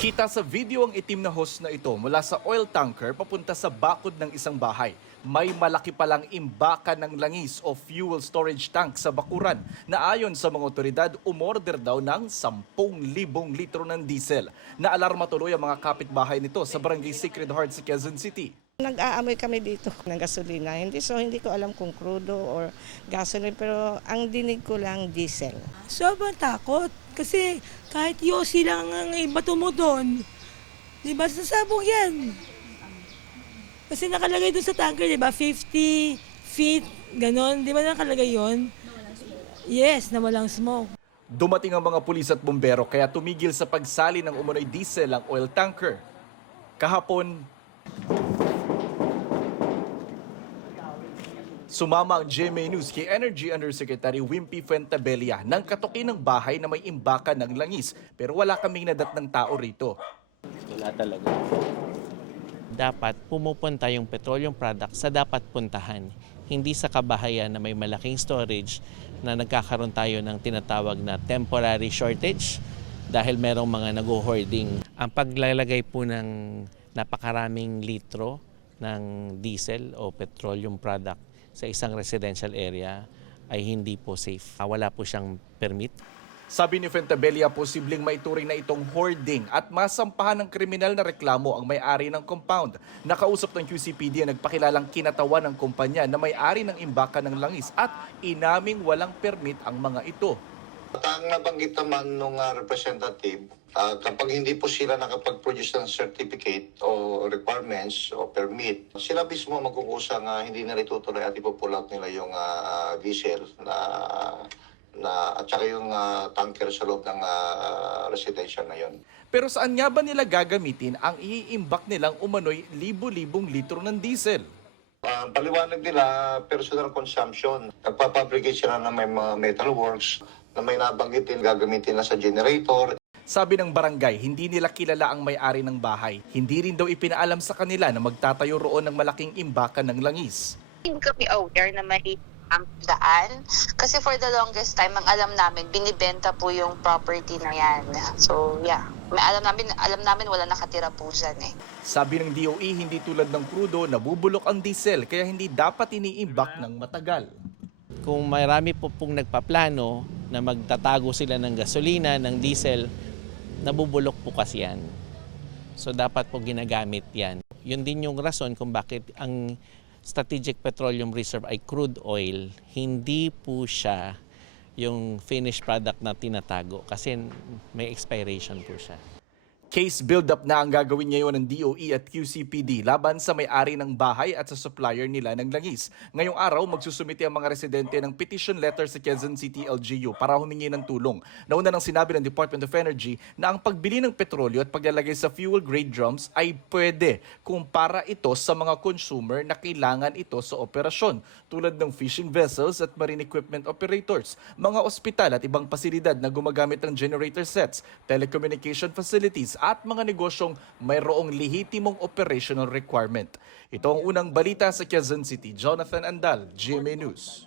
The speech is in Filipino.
Kita sa video ang itim na hose na ito mula sa oil tanker papunta sa bakod ng isang bahay. May malaki palang imbakan ng langis o fuel storage tank sa bakuran na ayon sa mga otoridad umorder daw ng 10,000 litro ng diesel. Naalarma tuloy ang mga kapitbahay nito sa Barangay Sacred Heart sa Quezon City. Nag-aamoy kami dito ng gasolina. Hindi ko alam kung crudo or gasoline, pero ang dinig ko lang diesel. Sobrang takot kasi kahit yosi lang ang ibato mo doon, di ba sasabog yan? Kasi nakalagay doon sa tanker, di ba, 50 feet, ganon, di ba nakalagay yon? Yes, na walang smoke. Dumating ang mga pulis at bumbero kaya tumigil sa pagsali ng umunoy diesel ang oil tanker. Kahapon, sumama ang GMA News kay Energy Undersecretary Wimpy Fuentabella nang katukin ng bahay na may imbakan ng langis pero wala kaming nadatnang tao rito. Wala talaga. Dapat pumupunta yung petroleum product sa dapat puntahan. Hindi sa kabahayan na may malaking storage na nagkakaroon tayo ng tinatawag na temporary shortage dahil merong mga nag-hoarding. Ang paglalagay po ng napakaraming litro ng diesel o petroleum product sa isang residential area ay hindi po safe. Wala po siyang permit. Sabi ni Fuentabella, posibleng maituring na itong hoarding at masampahan ng kriminal na reklamo ang may-ari ng compound. Nakausap ng QCPD ang nagpakilalang kinatawan ng kumpanya na may-ari ng imbakan ng langis at inaming walang permit ang mga ito. At ang nabanggit naman ng representative, kapag hindi po sila nakapag-produce ng certificate o requirements o permit, sila mismo magkukusang hindi na itutuloy at ipupull out nila yung diesel at saka yung tanker sa loob ng residential na yun. Pero saan nga ba nila gagamitin ang iimbak nilang umano'y libo-libong litro ng diesel? Paliwanag nila, personal consumption. Nagpapabricate sila ng may mga metalworks na may nabanggitin, gagamitin na sa generator. Sabi ng barangay, hindi nila kilala ang may-ari ng bahay. Hindi rin daw ipinaalam sa kanila na magtatayo roon ng malaking imbakan ng langis. Hindi kami aware na may ang daan. Kasi for the longest time, ang alam namin, binibenta po yung property na yan. So, yeah. May alam namin wala nakatira po dyan eh. Sabi ng DOE, hindi tulad ng crudo, nabubulok ang diesel kaya hindi dapat iniimbak ng matagal. Kung marami po pong nagpaplano na magtatago sila ng gasolina, ng diesel, nabubulok po kasi yan. So dapat po ginagamit yan. Yun din yung rason kung bakit ang Strategic Petroleum Reserve ay crude oil. Hindi po siya yung finished product na tinatago kasi may expiration po siya. Case build-up na ang gagawin ngayon ng DOE at QCPD laban sa may-ari ng bahay at sa supplier nila ng langis. Ngayong araw, magsusumite ang mga residente ng petition letter sa Quezon City LGU para humingi ng tulong. Nauna nang sinabi ng Department of Energy na ang pagbili ng petrolyo at paglalagay sa fuel-grade drums ay pwede kung para ito sa mga consumer na kailangan ito sa operasyon, tulad ng fishing vessels at marine equipment operators, mga ospital at ibang pasilidad na gumagamit ng generator sets, telecommunication facilities, at mga negosyong mayroong lehitimong operational requirement. Ito ang unang balita sa Quezon City. Jonathan Andal, GMA News.